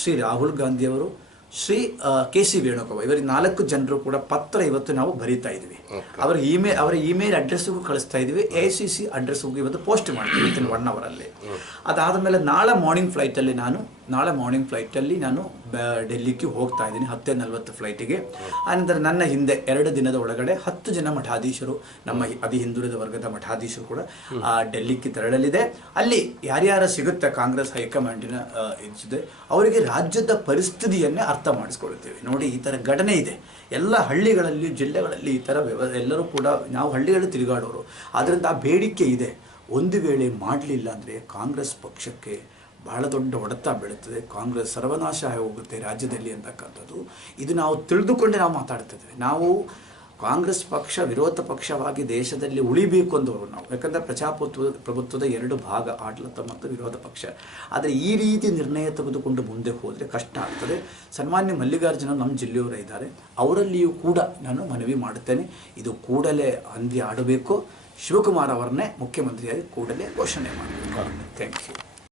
ಶ್ರೀ ರಾಹುಲ್ ಗಾಂಧಿಯವರು Shri K C Venugopal ಇವರಿಗೆ ನಾಲ್ಕು ಜನರು ಕೂಡ ಪತ್ರ ಇವತ್ತು ನಾವು ಬರೀತಾ ಇದ್ವಿ. ಅವರ ಇಮೇಲ್ ಅವರ ಇಮೇಲ್ ಅಡ್ರೆಸ್ಗೂ ಕಳಿಸ್ತಾ ಇದ್ವಿ. ಎ ಸಿ ಸಿ ಅಡ್ರೆಸ್ಗೂ ಇವತ್ತು ಪೋಸ್ಟ್ ಮಾಡ್ತೀವಿ ವಿತಿನ್ ಒನ್ ಅವರಲ್ಲಿ ಅದಾದ ಮೇಲೆ ನಾಳೆ ಮಾರ್ನಿಂಗ್ ಫ್ಲೈಟಲ್ಲಿ ನಾನು ನಾಳೆ ಮಾರ್ನಿಂಗ್ ಫ್ಲೈಟಲ್ಲಿ ನಾನು ಡೆಲ್ಲಿಗೆ ಹೋಗ್ತಾ ಇದ್ದೀನಿ, ಹತ್ತೇ ನಲ್ವತ್ತು ಫ್ಲೈಟಿಗೆ ಆನಂತರ ನನ್ನ ಹಿಂದೆ ಎರಡು ದಿನದ ಒಳಗಡೆ ಹತ್ತು ಜನ ಮಠಾಧೀಶರು, ನಮ್ಮ ಅಧಿ ಹಿಂದುಳಿದ ವರ್ಗದ ಮಠಾಧೀಶರು ಕೂಡ ಡೆಲ್ಲಿಗೆ ತೆರಳಲಿದೆ. ಅಲ್ಲಿ ಯಾರ್ಯಾರು ಸಿಗುತ್ತೆ ಕಾಂಗ್ರೆಸ್ ಹೈಕಮಾಂಡಿನ ಇದ್ದಿದೆ ಇದಿದೆ ಅವರಿಗೆ ರಾಜ್ಯದ ಪರಿಸ್ಥಿತಿಯನ್ನೇ ಅರ್ಥ ಮಾಡಿಸ್ಕೊಳ್ತೇವೆ. ನೋಡಿ, ಈ ಥರ ಘಟನೆ ಇದೆ. ಎಲ್ಲ ಹಳ್ಳಿಗಳಲ್ಲಿ, ಜಿಲ್ಲೆಗಳಲ್ಲಿ ಈ ಥರ ಎಲ್ಲರೂ ಕೂಡ, ನಾವು ಹಳ್ಳಿಗಳಲ್ಲಿ ತಿರುಗಾಡೋರು. ಆದ್ದರಿಂದ ಆ ಬೇಡಿಕೆ ಇದೆ. ಒಂದು ವೇಳೆ ಮಾಡಲಿಲ್ಲ ಅಂದರೆ ಕಾಂಗ್ರೆಸ್ ಪಕ್ಷಕ್ಕೆ ಬಹಳ ದೊಡ್ಡ ಹೊಡೆತ ಬೀಳುತ್ತದೆ. ಕಾಂಗ್ರೆಸ್ ಸರ್ವನಾಶ ಹೋಗುತ್ತೆ ರಾಜ್ಯದಲ್ಲಿ ಅಂತಕ್ಕಂಥದ್ದು. ಇದು ನಾವು ತಿಳಿದುಕೊಂಡೆ ನಾವು ಮಾತಾಡ್ತಿದ್ದೇವೆ ನಾವು ಕಾಂಗ್ರೆಸ್ ಪಕ್ಷ ವಿರೋಧ ಪಕ್ಷವಾಗಿ ದೇಶದಲ್ಲಿ ಉಳಿಬೇಕು ಅಂದವರು ನಾವು. ಯಾಕಂದರೆ ಪ್ರಜಾಪ್ರಭುತ್ವ ಪ್ರಭುತ್ವದ ಎರಡು ಭಾಗ ಆಡಳಿತ ಮತ್ತು ವಿರೋಧ ಪಕ್ಷ. ಆದರೆ ಈ ರೀತಿ ನಿರ್ಣಯ ತೆಗೆದುಕೊಂಡು ಮುಂದೆ ಹೋದರೆ ಕಷ್ಟ ಆಗ್ತದೆ. ಸನ್ಮಾನ್ಯ ಮಲ್ಲಿಕಾರ್ಜುನ ನಮ್ಮ ಜಿಲ್ಲೆಯವರೇ ಇದ್ದಾರೆ. ಅವರಲ್ಲಿಯೂ ಕೂಡ ನಾನು ಮನವಿ ಮಾಡುತ್ತೇನೆ. ಇದು ಕೂಡಲೇ ಅಂದಿ ಆಡಬೇಕು ಶಿವಕುಮಾರ್ ಅವರನ್ನೇ ಮುಖ್ಯಮಂತ್ರಿಯಾಗಿ ಕೂಡಲೇ ಘೋಷಣೆ ಮಾಡಬೇಕು. Thank you